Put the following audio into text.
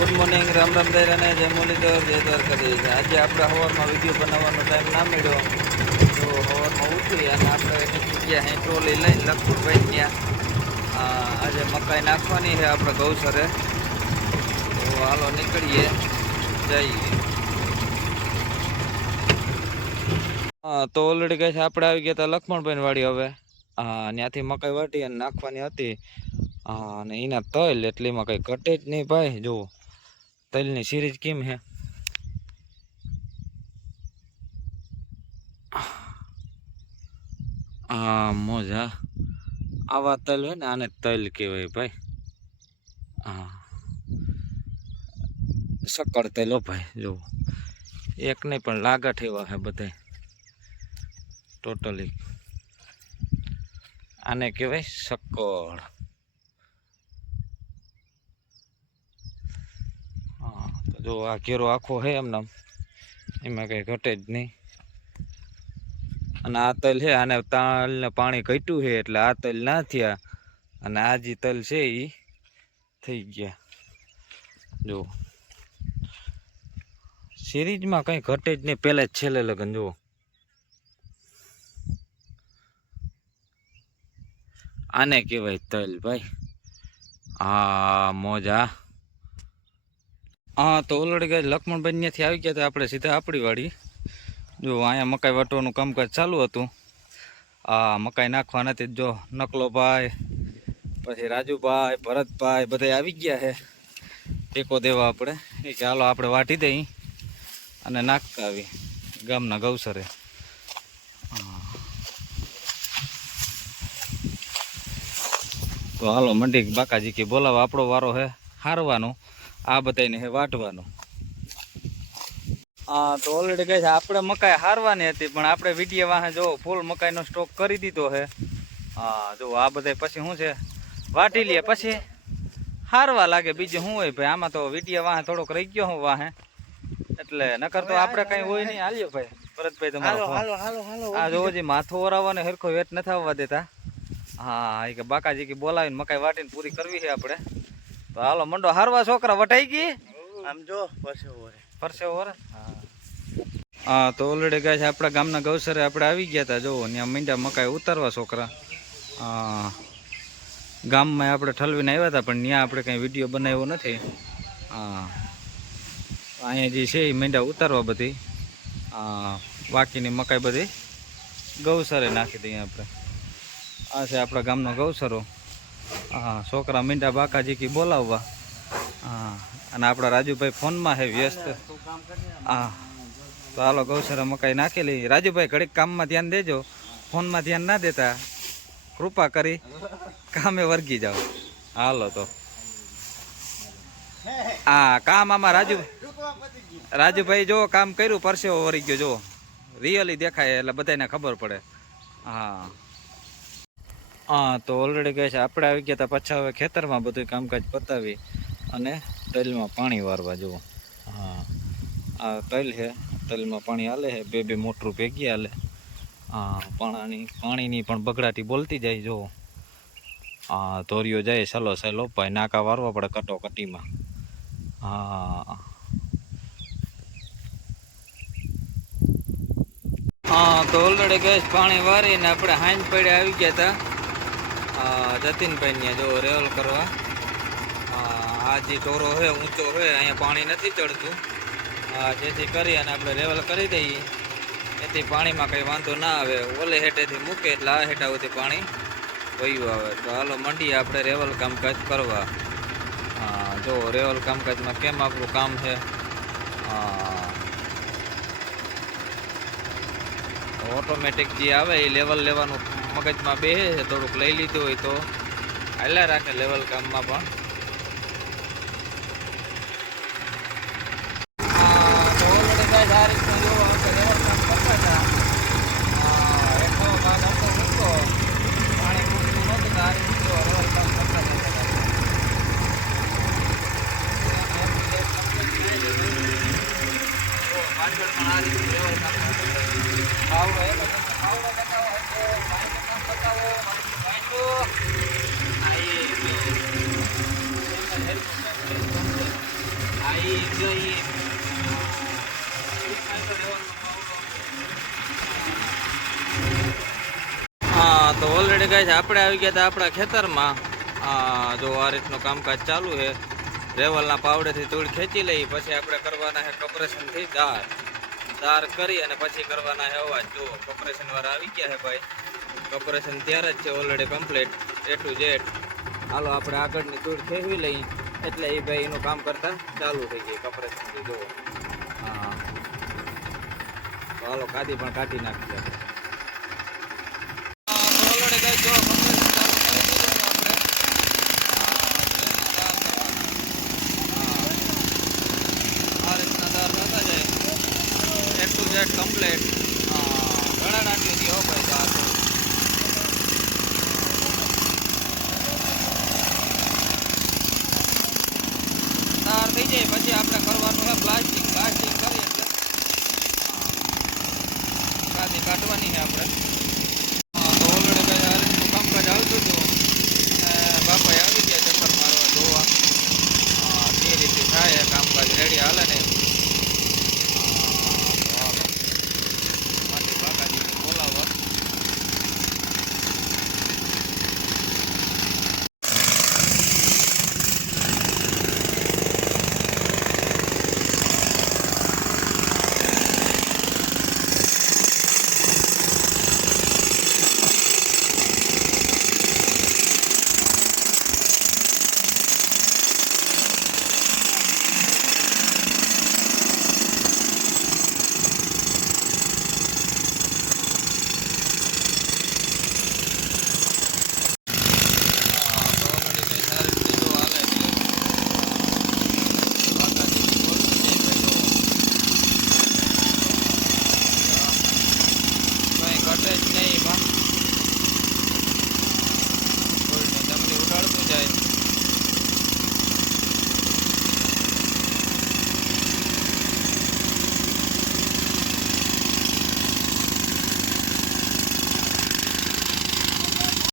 Good morning, Ram Ram દઈ અને જય મુરલીધર, જય દ્વારકાધીશ. આજે આપણે સવારમાં વીડિયો બનાવવાનો ટાઈમ ના મળ્યો. તો સવારમાં ઉઠી અને આપણે નીકળી ગયા અહીં ટ્રોલી લઈને લખપુરભાઈ ત્યાં આજે મકાઈ નાખવાની છે આપણે ગૌસરે. તો હાલો નીકળીએ, જઈએ. હા, તો ઓલરેડી કહે છે આપણે આવી ગયા હતા લક્ષ્મણભાઈ વાડી હવે. ત્યાંથી મકાઈ વાટી અને નાખવાની હતી. અને એના તલ એટલે કંઈ ઘટે જ નહીં ભાઈ, જુઓ. તલની સિરીઝ કેમ હે? હા મોજા, આવા તલ હોય ને આને તલ કહેવાય ભાઈ. હા સક્કર તલ ભાઈ જો એક નહીં, પણ લાગાઠ એવા છે બધાય. ટોટલી આને કહેવાય સક્કર હા તો જો આ ઘેરો આખો હે એમને. એમાં કંઈ ઘટે જ નહીં. અને આ તલ છે આને તાલને પાણી ઘટ્યું છે એટલે આ તલ ના થયા. અને આ જે તલ છે એ થઈ ગયા. જો. સિરીજમાં કંઈ ઘટે જ નહીં. પહેલાં જ છેલ્લે લગન, જુઓ. આને કહેવાય તલ, ભાઈ. હા મોજા. હા, તો ઓલરેડી ગઈ લક્ષ્મણભાઈ ત્યાંથી આવી ગયા હતા, આપણે સીધા આપણી વાડી જો, અહીંયા મકાઈ વાટવાનું કામકાજ ચાલુ હતું. આ મકાઈ નાખવા નથી જો, નકલોભાઈ, પછી રાજુભાઈ, ભરતભાઈ બધા આવી ગયા છે. ટેકો દેવા આપણે. એ કે હાલો, આપણે વાટી દઈ અને નાખતા આવી ગામના ગૌસરે. તો હાલો, મંડી બાકાજી કે બોલાવો, આપણો વારો છે હારવાનો. આ બધાને હે વાટવાનો હા તો ઓલરેડી કહે છે આપણે મકાઈ હારવાની હતી પણ આપણે વીડિયો વાહે જો ફૂલ મકાઈનો સ્ટોક કરી દીધો છે હા જો આ બધા પછી શું છે? વાટી લઈએ પછી. હારવા લાગે બીજું શું હોય ભાઈ? આમાં તો વીડિયો વાહે થોડોક રહી ગયો હું વાહે. એટલે નકર તો આપણે કઈ હોય નહીં. હાલ્યો ભાઈ ભરતભાઈ તમારો આ જોવો જે માથું ઓરાવવાનો હરખો વેટ નથી આવવા દેતા. હા એ કે બાકાજી કે બોલાવીને મકાઈ વાટીને પૂરી કરવી છે આપણે. તો હાલો મંડો હારવા છોકરા વટાઈ ગઈ? આમ જો પરસે ઓરે પરસે ઓર હા. તો ઓલરેડી ગાય આપણા ગામના ગૌસરે આપણે આવી ગયા હતા જો ત્યાં મીંડા મકાઈ ઉતારવા છોકરા. હા. ગામમાં આપણે ઠલવીને આવ્યા હતા પણ ત્યાં આપણે કંઈ વીડિયો બનાવ્યો નથી. હા. અહીંયા જે છે એ મીંડા ઉતારવા બધી. હા બાકીની મકાઈ બધી ગૌસરે નાખી દઈએ આપણે. આ છે આપણા ગામનો ગૌસરો. હા, છોકરા મીંડા બાકાજી કી બોલાવવા. હા, અને આપણા રાજુભાઈ ફોનમાં છે વ્યસ્ત. હા, તો હાલો ગૌસરા મકાઈ નાખેલી રાજુભાઈ, ઘડીક કામમાં ધ્યાન દેજો. ફોનમાં ધ્યાન ના દેતા કૃપા કરી કામે વર્ગી જાઓ. હાલો તો. હા, કામ આમાં રાજુ રાજુભાઈ જો કામ કર્યું, પરસેવો વરી ગયો, જો. રિયલી દેખાય એટલે બધાને ખબર પડે. હા. હા, તો ઓલરેડી કહે છે, આપણે આવી ગયા હતા પાછા, હવે ખેતરમાં બધું કામકાજ પતાવી અને તલમાં પાણી વારવા જુઓ. હા, આ તલ છે, તલમાં પાણી હાલે છે, બે બે મોટરું ભેગી હાલે. હા પાણી પાણીની પણ બગડાટી બોલતી જાય, જુઓ. હા ધોરીઓ જાય, સલો સલો, ભાઈ નાકા વારવા પડે કટો કટીમાં હા. હા, તો ઓલરેડી ગેસ પાણી વારીને આપણે હાંજ પડે આવી ગયા હતા આ જતીનભાઈ જો રેવલ કરવા. આ જે ઢોરો છે, ઊંચો છે, અહીંયા પાણી નથી ચડતું. જેથી કરી અને આપણે રેવલ કરી દઈએ. એથી પાણીમાં કંઈ વાંધો ના આવે. ઓલે હેઠેથી મૂકે એટલે આ હેઠા પાણી વયું આવે. તો હાલો મંડીએ આપણે રેવલ કામકાજ કરવા. જો રેવલ કામકાજમાં કેમ આપણું કામ છે? ઓટોમેટિક જે આવે એ લેવલ લેવાનું મગજમાં બે થોડુંક લઈ લીધું હોય તો. હાલ્યા રાખે લેવલ કામમાં પણ આ તો already guys આ રીતનું જો આપણે level કામ કરતા હતા. આ હેઠો ભાગ આખો ઊંચો. પાણી પૂરતું નહોતું તો આ રીતનું જો level કામ કરતા હતા. જો પાછળ પણ આ રીતનું level કામ કરતા હતા. આવડો એનો તમે આવડો બતાવો એટલે પાણીનું કામ બતાવો પાણીનું. આ એ બે. એમાં હેલ્પ આ ઈ જો ઈ તો ગાય આપણે આવી ગયા હતા આપણા ખેતરમાં. જો આ રીતનું કામકાજ ચાલુ છે. રેવલના પાવડેથી ધૂળ ખેંચી લઈ, પછી આપણે કરવાના છે કપરેશનથી દાર દાર કરી અને પછી કરવાના છે અવાજ. જો કપરેશન વાળા આવી ગયા છે ભાઈ. કપરેશન ત્યારે જ છે already complete A to Z હાલો, આપણે આગળની ધૂળ ખેંચવી લઈ. એટલે એ ભાઈ એનું કામ કરતા ચાલુ થઈ જાય કપરેશનથી જુઓ. હા. હાલો, કાઢી પણ કાઢી નાખીએ આપણે ઓલરેડી ગાય જો કમ્પ્રેશન ચાલુ કરી દીધું છે આપણે આ રીતના દાર થતા જાય એ ટુ કમ્પ્લેટ ઘણા નાખી દઈએ હો ભાઈ આ તો. તાર થઈ જાય, પછી આપણે કરવાનું છે પ્લાસ્ટિક પ્લાસ્ટિક કરીએ એટલે. કાઢવાની છે આપણે.